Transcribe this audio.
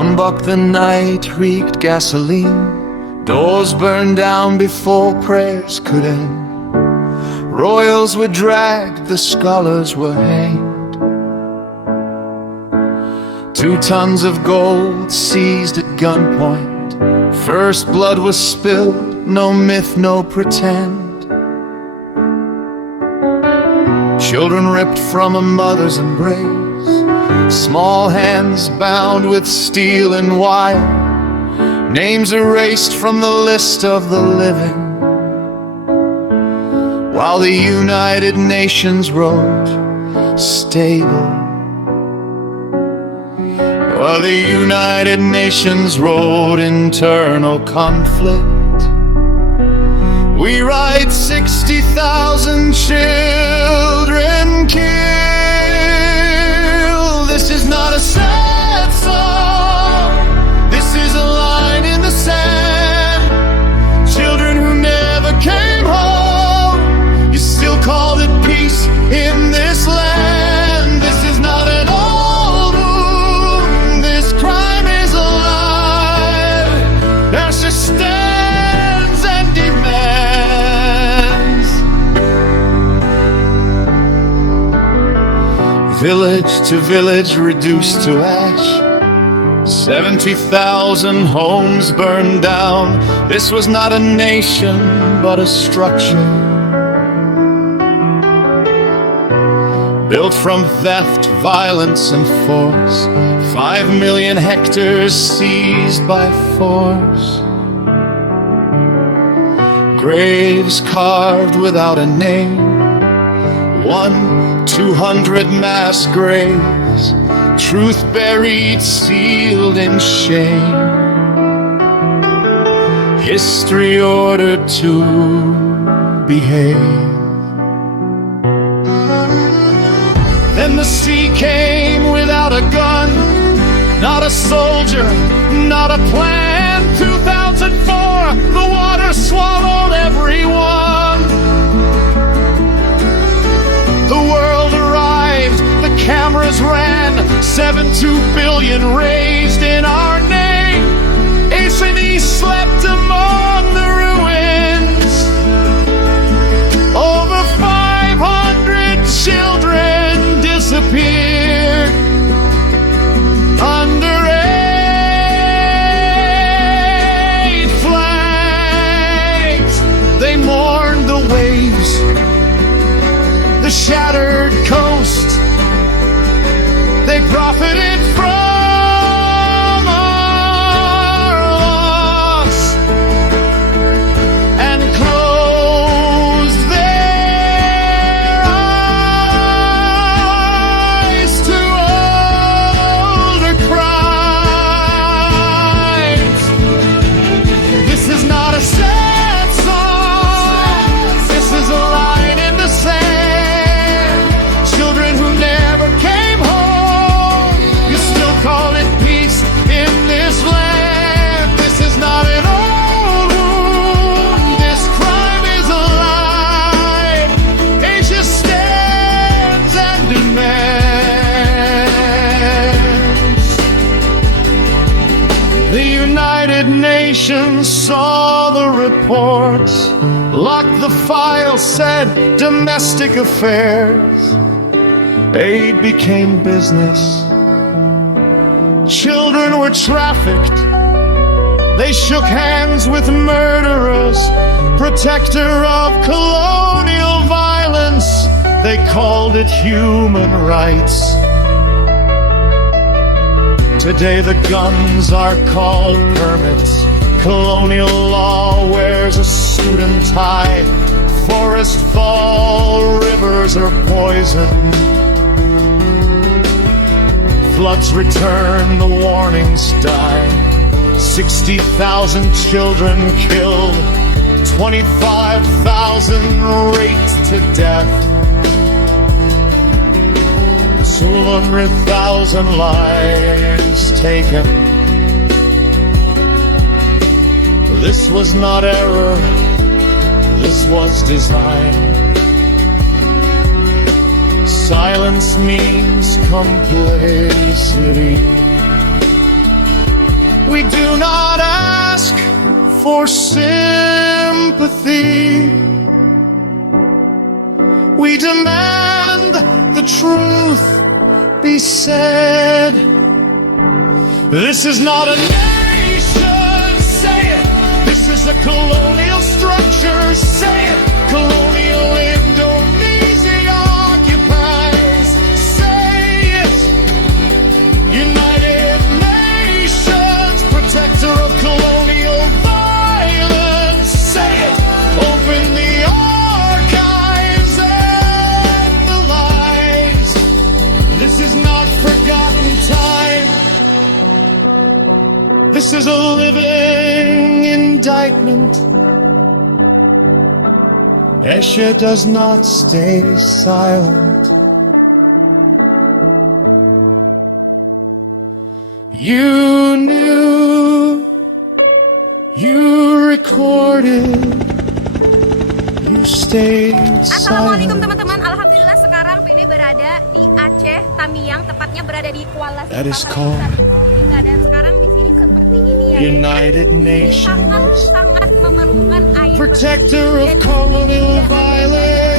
Rumbuk the night reeked gasoline. Doors burned down before prayers could end. Royals were dragged, the scholars were hanged. 2 tons of gold seized at gunpoint. First blood was spilled, no myth, no pretend. Children ripped from a mother's embrace, small hands bound with steel and wire, names erased from the list of the living, while the United Nations wrote stable. While the United Nations wrote internal conflict. We write 60,000 children killed. This is not a sad song. This is a line in the sand. Children who never came home. You still call it peace in this land. This is not an old wound. This crime is alive. Asher stands and demands. Village to village reduced to ash. 70,000 homes burned down. This was not a nation, but a structure built from theft, violence, and force. 5 million hectares seized by force. Graves carved without a name. 200 mass graves. Truth buried, sealed in shame. History ordered to behave. Then the sea came without a gun, not a soldier, not a plan. 2004, the water swallowed everyone. The world arrived, the cameras ran, 7.2 billion raised in our name. Aceh slept among the ruins. Over 500 children disappeared under 8 flags. They mourned the waves, the shattered coast. They profited from our loss and closed their eyes to older crimes. This is not a sad song. This is a line in the sand. Children who never came home. You still call it peace in this land. This is not an old wound. This crime is alive. Asia stands and demands. The United Nations saw the report, locked the file, said domestic affairs. Aid became business. Children were trafficked. They shook hands with murderers, protector of colonial violence. They called it human rights. Today the guns are called permits. Colonial law wears a suit and tie. Forests fall, rivers are poisoned. Floods return, the warnings die. 60,000 children killed, 25,000 raped to death. 200,000 lives taken. This was not error, this was design. Silence means complicity. We do not ask for sympathy. We demand the truth be said. This is not a nation, say it. This is a colonial structure, say it. Colonial Indonesia occupies, say it. United Nations, protector of colonial violence, say it. Open the archives and the lies. This is not forgotten time. This is a living indictment. Aceh does not stay silent. You knew, you recorded, you stayed Assalamualaikum silent. teman-teman, alhamdulillah sekarang Vini berada di Aceh, Tamiang, tepatnya berada di Kuala That is Simpang, called dan sekarang di sini seperti ini ya. United Nations, Sangat memerlukan air protector bersih of dan colonial tidak violence.